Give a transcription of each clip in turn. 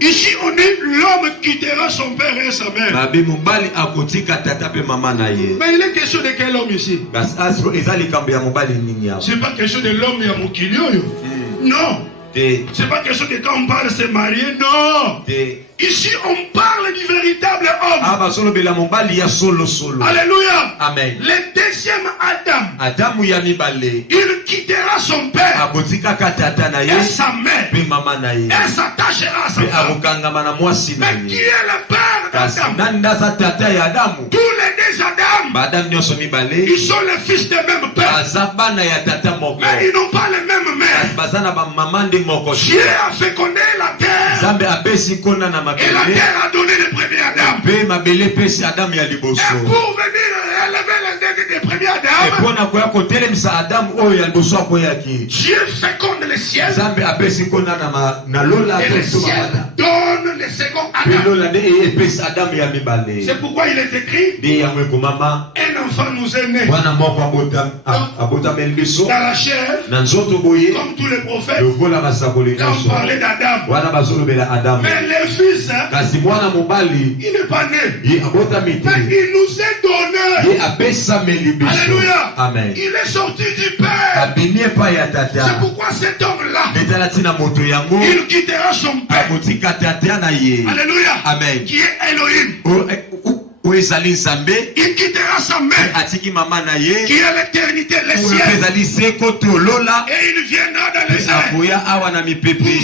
Ici on dit l'homme quittera son père et sa mère. Mais il est question de quel homme ici? C'est pas question de l'homme et Mokilio. Non. C'est pas question que quand on parle se marier. Non. Ici on parle du véritable homme. Alléluia. Amen. Le deuxième Adam. Il quittera son père et sa mère. Et s'attachera à sa femme. Mais qui est le père d'Adam? Tous les deux Adam, ils sont les fils du même père. Mais ils n'ont pas le même mère. Dieu a fécondé la terre. Et la terre a donné le premier Adam. Et pour venir élever les deux des premiers Adam, Dieu féconde le ciel. Et le ciel donne le second Adam. C'est pourquoi il est écrit: un enfant nous est né dans la chair, comme tous les prophètes. Là on parlait d'Adam. Mais le fils, il n'est pas né. Mais il nous est donné. Alléluia. Amen. Il est sorti du Père. C'est pourquoi cet homme-là, il quittera son Père. Alléluia. Amen. Qui est Elohim. Il quittera sa mère, qui est l'éternité, le ciel. Et il viendra dans les airs pour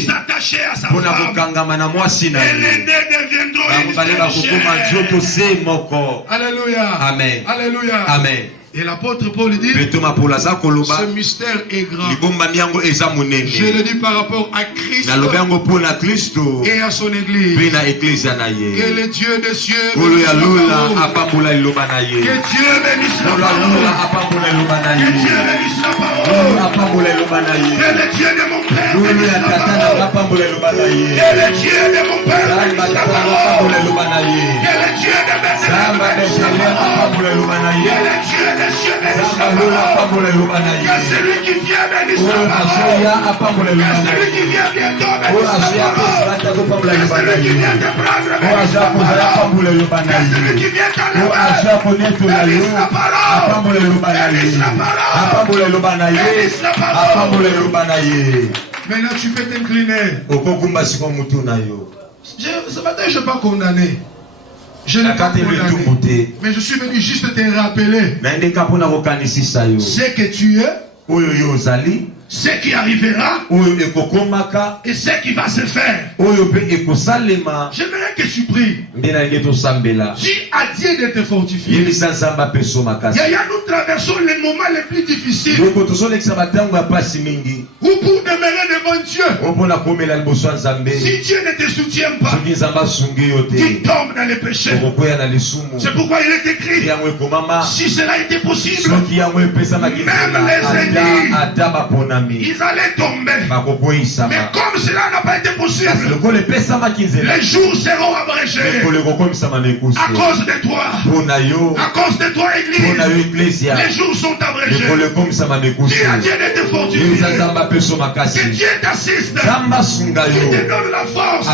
s'attacher à sa femme. Et les deux deviendront une seule chair. Alléluia. Amen. Alléluia. Amen. Et l'apôtre Paul dit: ce mystère est grand. Je le dis par rapport à Christ et à son église. Que le Dieu des cieux bénisse la parole. Que Dieu bénisse la parole. Que Dieu bénisse la parole. Que le Dieu de mon père bénisse la parole. Que le Dieu de mon père bénisse la parole. Que le Dieu de mes pères bénisse la parole. Que le Dieu que celui qui vient bénisse la parole. Que celui qui vient bientôt bénisse la parole. Que celui qui vient te prendre bénisse la parole. Que celui qui vient t'enlever bénisse la parole. Bénisse la parole. Bénisse la parole. Maintenant tu peux t'incliner. Ce matin je ne vais pas condamner. Je n'ai pas condamné, mais je suis venu juste te rappeler ce que tu es, ce qui arrivera et ce qui va se faire. J'aimerais que tu pries. Dis à Dieu de te fortifier. Yaya, nous traversons les moments les plus difficiles. Ou pour demeurer devant Dieu. Si Dieu ne te soutient pas, tu tombes dans les péchés. C'est pourquoi il est écrit: si cela était possible, même les ennemis, ils allaient tomber. Mais comme cela n'a pas été possible, les jours seront abrégés à cause de toi. À cause de toi, Église, les jours sont abrégés. Dis à Dieu de te fortifier. Que Dieu t'assiste. Qu'il te donne la force.